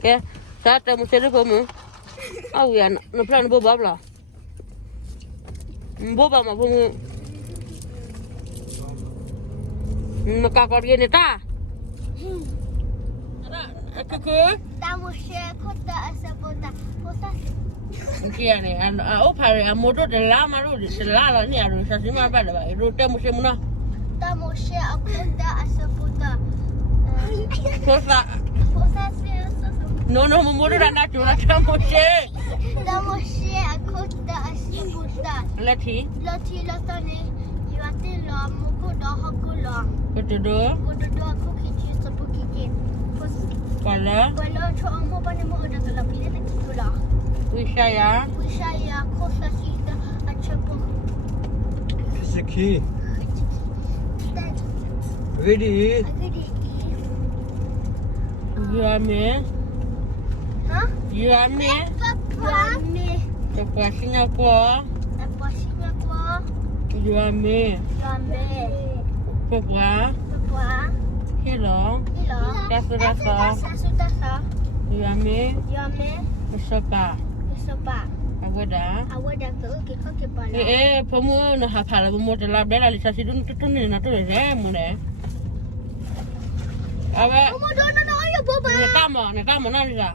Ke, sate mo sere po mo. Awian, na plan bo babla. Boba ma po mo. Nakakor gini ta. Kuku. Tamu share kota asapota. Kota. Kia ni, o pare amodo de la maru de la la ni aru sa sima ba ba. Ro te mo se muna. Tamu share kota asapota. Kosa. Kota share asapota. No mo mo ra na chura ta mo se. Tamu share kota asapota. Lati. Lati latane. Iwate la muko da hakula. Kudu. Kudu do aku kiki sapukiki. Kala. Kalau cuma mau pandai mau ada tu lebih dari itu lah. Wisaya. Saya kosa kita aja pun. Kiki. Ready? Aku di. Yame. Hah? Yame. Yame. Apa Singapura. Apa Singapura? Yame. Yame. Papa. Apa? Hello. Hello. Rasa. Sudah. Yame. Yame. Sopa. Sopa. Awada. Awak dah tu kita ke mana? Pamu na hafala mo de la bela lisa sidun tutun ni na to re mo ne. Awe. Kamu dah nak ayah bapa? Ni kama na lisa.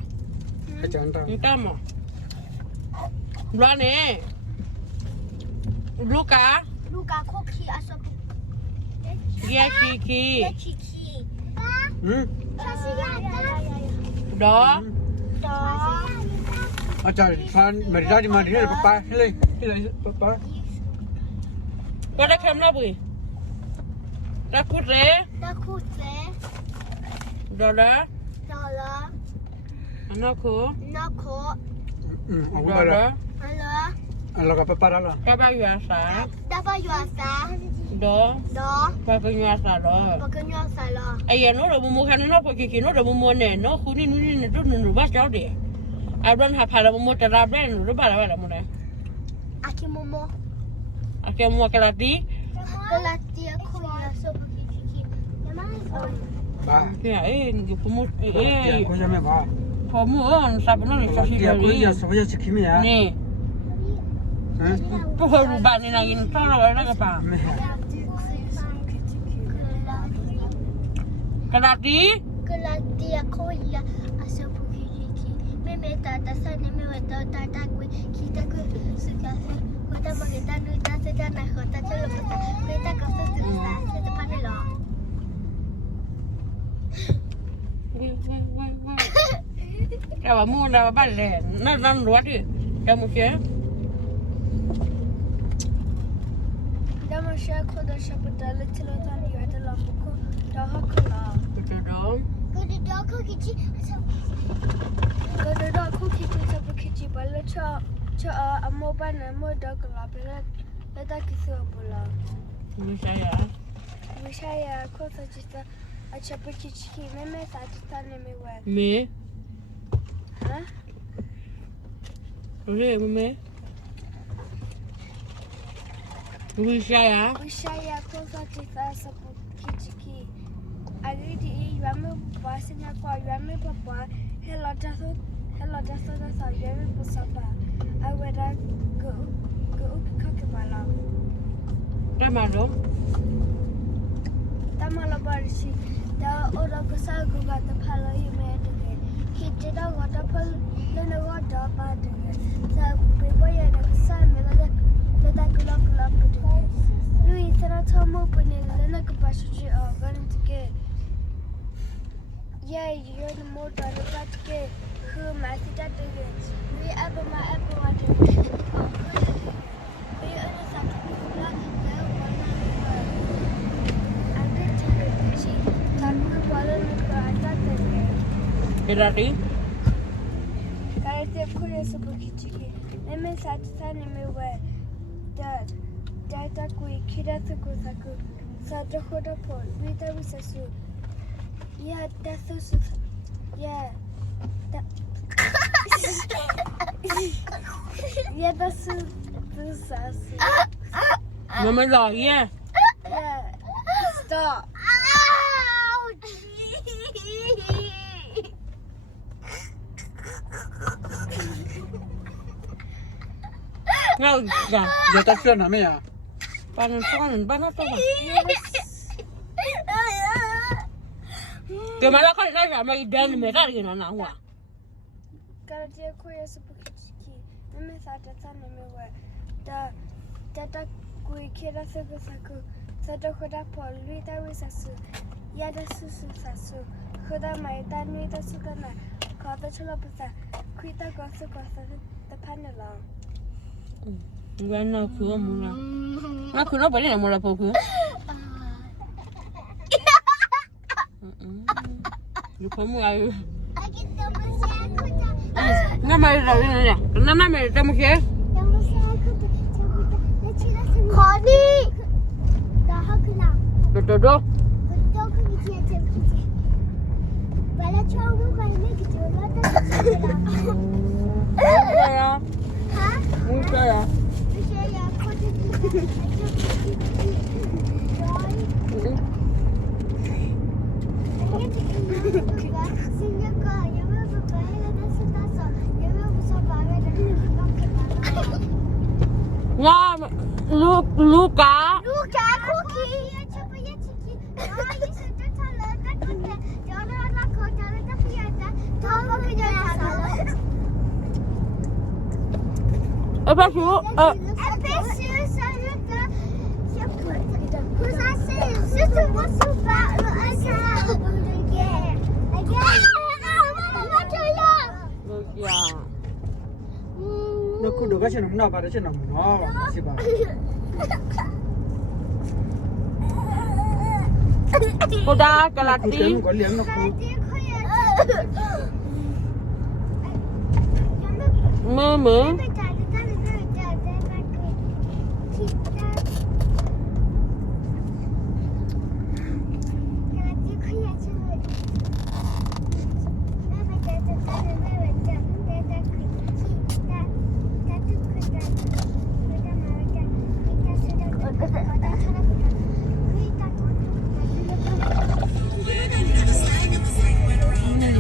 Kacang Ni kama. Luane. Luka. Luka koki asap. Dia Kiki. Ya Kiki. Kasih ya. Do. Dah. Acar, fan, mereka di mana ni? Papa, helai, papa. Kada kem na bui. Takut re. Dah kutse. Dola. Dah. Anakku. Nako. Aku bara. Halo. Kalau apa para lah? Kaba yuasa. Dapat yuasa. Do. Dah. Kaba yuasa do. Pakai yuasa lah. Aya no ro mo kan no ko Kiki no ro mo ne no khuni ni ni to no ba chao de. Abran ha phala mo ta ra ben ro ba la mo ne. Aki momo. Ake mo kelati. Kelati aku ya so pakai Kiki. Memang. Ba. Ya ni ko mo Aku jamai ba. ko mo on sa no ni sa si Dia aku ni. ya sebenarnya cikimi ya. Ni. To ho ru ba ni na yin to ro na ka pa. Kelati. Kelati aku ya asal pakai Kiki. Meme tata sana meme tata gue kita gue suka kita pakai tanu tata tana kota celo kota kita kota susah sedepan lo. Kaba mo na ba le na nan ro di. Ka mo ke. Dama shako da shapata little tani ada lampu dah hakula. Kudu do. Kudu dah aku kici. Kudu dah aku kici sapu kici bala cha amo bana mo dah kala bela beta kisu bola. Wisaya ko sa cita acha kici meme sa cita ne me wa. Me. Ha? Ore me. Wisaya. Wisaya ko sa cita sapu kici. Agiti yame pasnya ko yame papa hello jaso da sa yame pusapa. Aweda go kakebala. Tamalo. Tamala barisi da ora kusa go ga da phalo yume de kitte da go da phal lena go da ba de sa pepo ya da sa me da kula de lui tara thomo pune lena ko pasu ji gan ke ya yo no mo da da ke khu ma ti da de lui aba ma aba wa de Kelati. Kalau tiap kuliah sebut kicik, memang satu sana mewah. Dah tak kui kira saku satu kota pun, kita bisa su. Ya dah su. Ya. Ya dah su. Mama lagi ya. Ya. Stop. ngao dạ giờ ta xuyên hả mày à bạn con bạn nó to mà cái mà nó có cái gì mày đen mày ra cái nó nào à Kalau dia kuih sepukiki, memang saya sana memang dah kuih kira saku sada khuda polui tahu sasu, ya dah susu sasu, khuda mai tanu dah suka na, kau dah cuma besar, kuih tak gosu depan lang. Gua nak kuah mula, nak kuah boleh nak mula pokok. Kamu ayo. Nggak mau lagi ni ya? Kenapa mau kita mesti? Koni, dah kena. Betul. Betul ke kita kita. Bala cakap kau ini kita lah Muka ya. Ha? Muka ya. Saya kau tu. Wah, Luka cookie. Cepat ya ciki. Ini sudah salah. Tak kena. Jangan nak kau jalan tapi ada. Tahu kerja salah. apa sih? Apa sih saya tak siapa? Kusah sih. Susu masuk pak. Aja. Ya. nó cứ được cái chuyện nó nào bà đấy chuyện nào nó xí bà Udah cứ kelati. tiếng có liếng nó cứ Mama.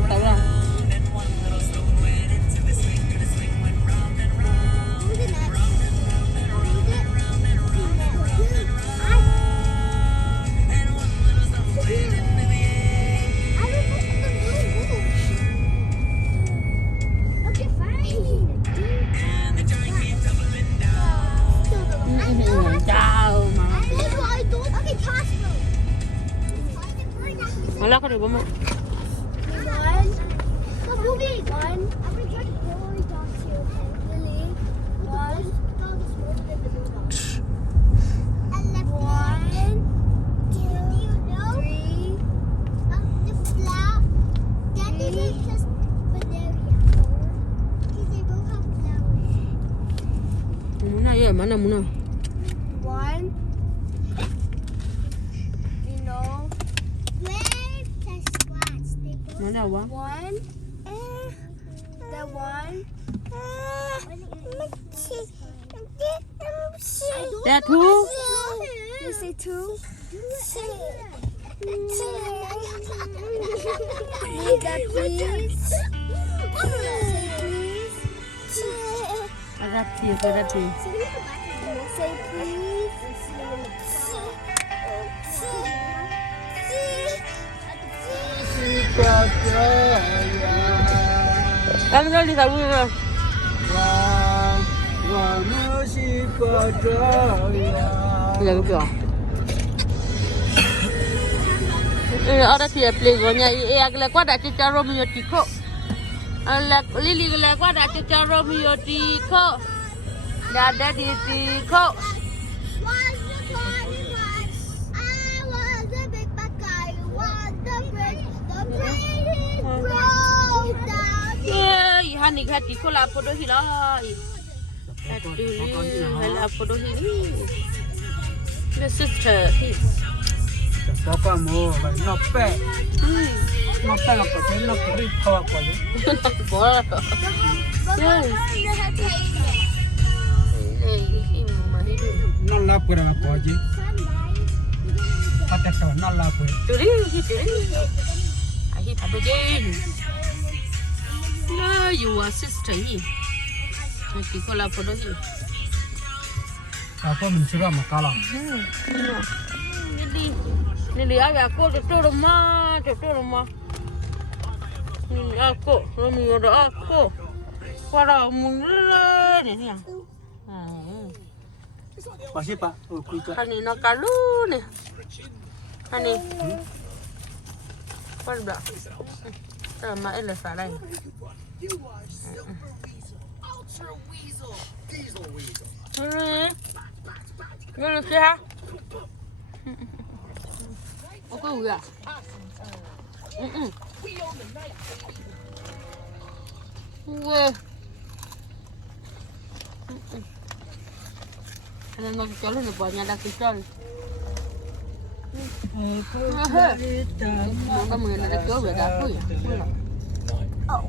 Tahu lah. Chào mà. Malah kau dah bawa. Muna ya, mana Muna? One. You know. Mana awak? One. The one. That two. You say two. Need that please. Say please. Berarti, berarti. Say please. Kamu dah disabu ke? Wah masih percaya. Ya ke? Ada tiap legonya. Agak kuat ada cara menyotiko. Agak lili agak kuat ada cara menyotiko. Ada di tiko. Hani hati ko la podo hilai. Aduh, la podo hili. The sister his. Có qua mua và nó bẹ là có thể nó cũng đi thua qua đấy Bỏ ra. Yes. nó lap cái nào có gì pakai sao nó lap cái Turi. Ahi padu je. No, you are sister hi. Nanti ko la podo hili. Apa mencuri makalah. Jadi aku cucu rumah. Ini aku, Romeo ada aku. Para mulai ni ya. Masih Pak, oh kuita. Hani nak kalu ni. Hani. Pada. Sama elah salah. Gulu siapa? Aku ya. Wah. Ada nak kecil ni banyak dah kecil. Kamu yang ada kecil beda aku ya. Oh.